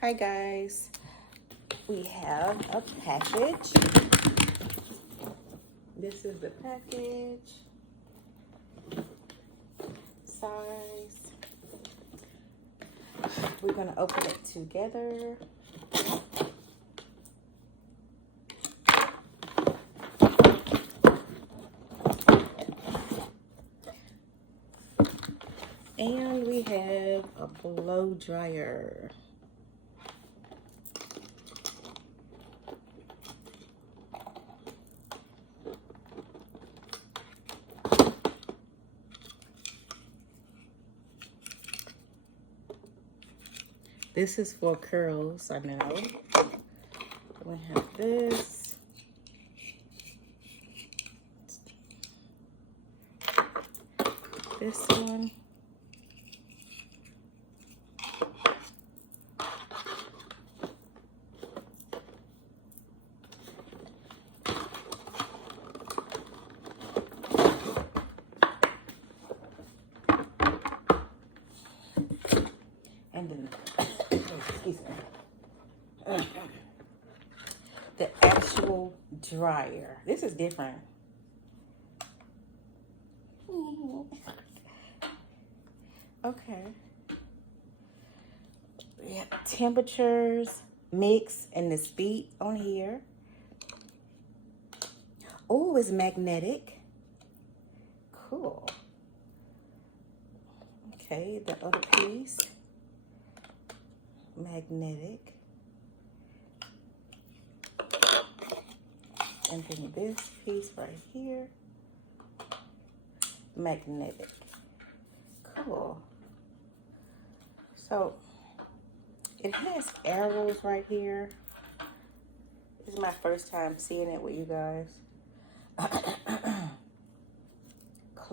Hi guys, we have a package. This is the package. Size. We're gonna open it together. And we have a blow dryer. This is for curls, I know. We have this. This one. And then, excuse me, the actual dryer. This is different. Okay. We have temperatures, mix, and the speed on here. Oh, it's magnetic. Cool. Okay, the other piece. Magnetic. And then this piece right here. Magnetic. Cool. So it has arrows right here. This is my first time seeing it with you guys.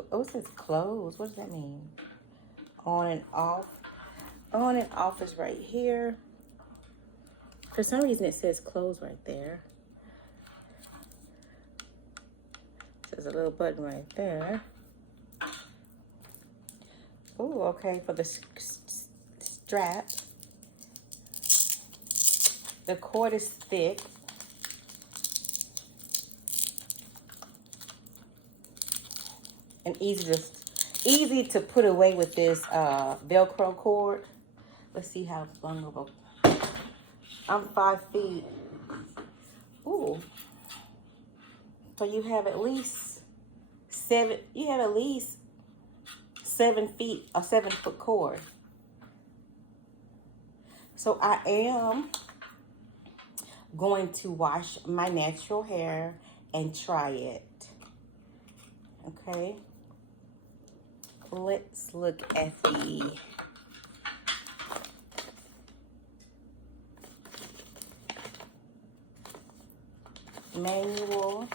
Oh, it says close. What does that mean? On and off. On and off is right here. For some reason it says close right there. There's a little button right there. Oh, okay, for the strap. The cord is thick. And easy to put away with this Velcro cord. Let's see how vulnerable. I'm 5 feet. Ooh. So you have at least 7 feet, a 7-foot cord. So I am going to wash my natural hair and try it. Okay. Let's look at the manual.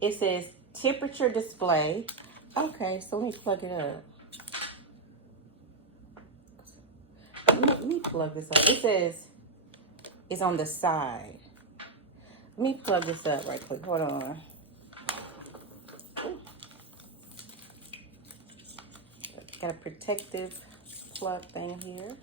It says temperature display. Okay, so let me plug it up. Let me plug this up. It says it's on the side. Let me plug this up right quick. Hold on. Got a protective plug thing here.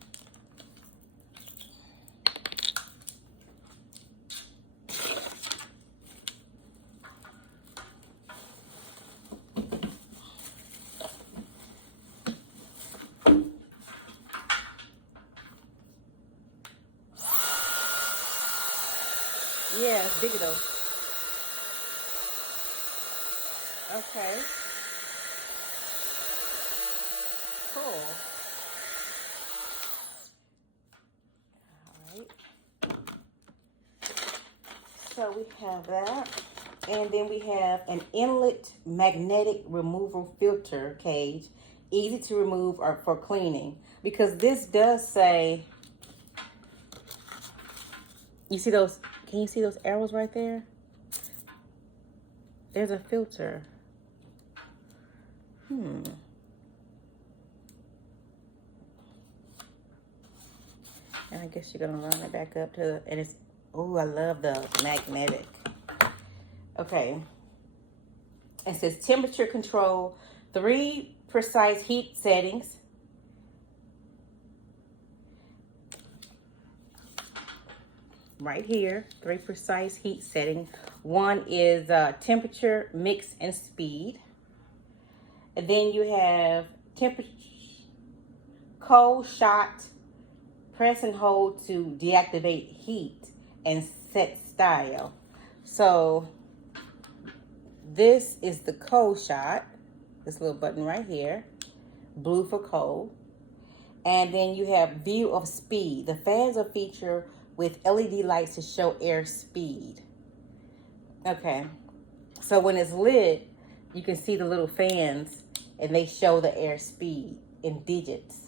Yeah, it's bigger though. Okay. Cool. All right. So we have that. And then we have an inlet magnetic removal filter cage. Easy to remove or for cleaning. Because this does say, you see those, can you see those arrows right there? There's a filter. And I guess you're gonna run it back up to, and it's Oh, I love the magnetic. Okay. It says temperature control, 3 precise heat settings. Right here, 3 precise heat settings. One is temperature, mix, and speed. And then you have temperature, cold shot, press and hold to deactivate heat, and set style. So this is the cold shot, this little button right here, blue for cold. And then you have view of speed. The fans are featured with LED lights to show air speed. Okay, so when it's lit, you can see the little fans and they show the air speed in digits.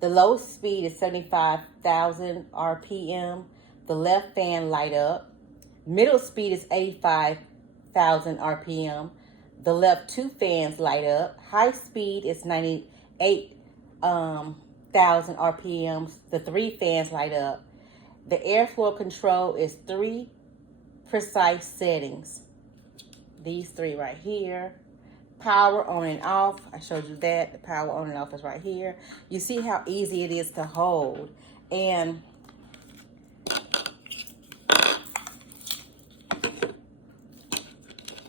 The low speed is 75,000 RPM. The left fan light up. Middle speed is 85,000 RPM. The left 2 fans light up. High speed is 98,000 RPMs. The 3 fans light up. The airflow control is 3 precise settings. These 3 right here. Power on and off. I showed you that. The power on and off is right here. You see how easy it is to hold. And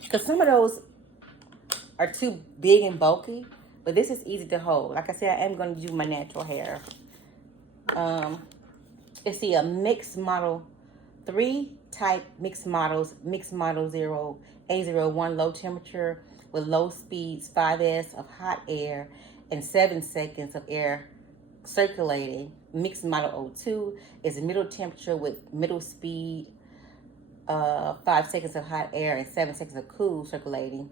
because some of those are too big and bulky, but this is easy to hold. Like I said, I am going to do my natural hair. Let's see, a mixed model, 3 type mixed models. Mixed model 0, A01 low temperature with low speeds, 5S of hot air and 7 seconds of air circulating. Mixed model 02 is a middle temperature with middle speed, 5 seconds of hot air and 7 seconds of cool circulating.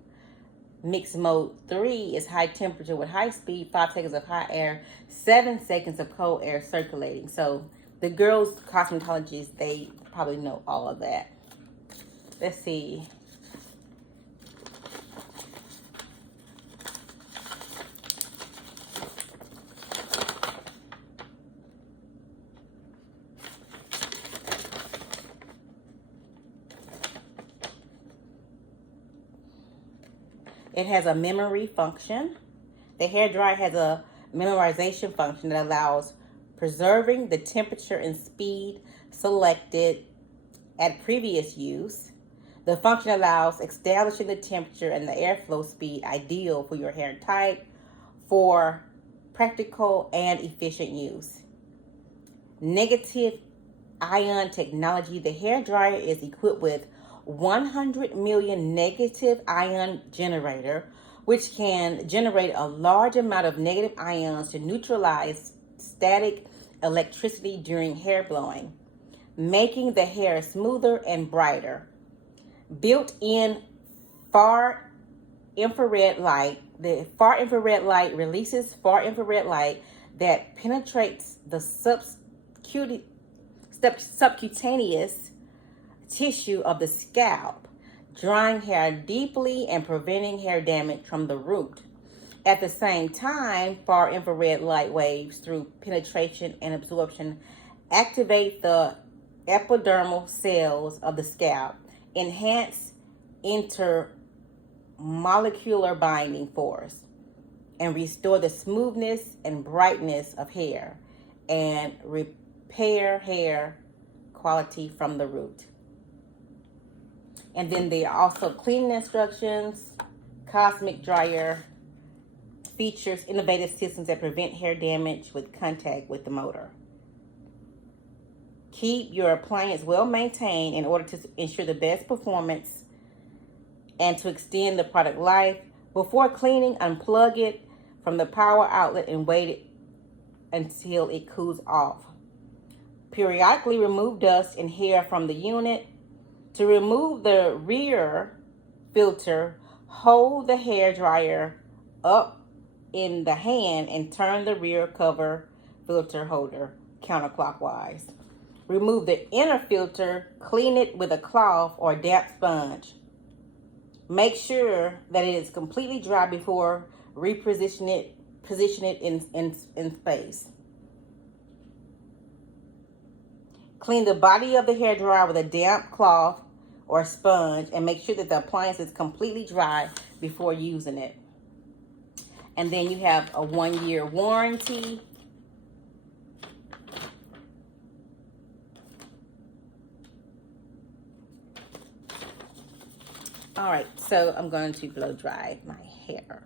Mixed mode 3 is high temperature with high speed, 5 seconds of hot air, 7 seconds of cold air circulating. So the girls cosmetologists, they probably know all of that. Let's see. It has a memory function. The hairdryer has a memorization function that allows preserving the temperature and speed selected at previous use. The function allows establishing the temperature and the airflow speed ideal for your hair type for practical and efficient use. Negative ion technology. The hairdryer is equipped with 100 million negative ion generator, which can generate a large amount of negative ions to neutralize static electricity during hair blowing, making the hair smoother and brighter. Built-in far infrared light. The far infrared light releases far infrared light that penetrates the subcutaneous tissue of the scalp, drying hair deeply and preventing hair damage from the root. At the same time, far infrared light waves through penetration and absorption activate the epidermal cells of the scalp, enhance intermolecular binding force, and restore the smoothness and brightness of hair and repair hair quality from the root. And then there are also cleaning instructions. Cosmic dryer features innovative systems that prevent hair damage with contact with the motor. Keep your appliance well maintained in order to ensure the best performance and to extend the product life. Before cleaning, unplug it from the power outlet and wait until it cools off. Periodically remove dust and hair from the unit. To remove the rear filter, hold the hair dryer up in the hand and turn the rear cover filter holder counterclockwise. Remove the inner filter, clean it with a cloth or damp sponge. Make sure that it is completely dry before position it in space. Clean the body of the hairdryer with a damp cloth or sponge and make sure that the appliance is completely dry before using it. And then you have a 1-year warranty. All right, so I'm going to blow dry my hair.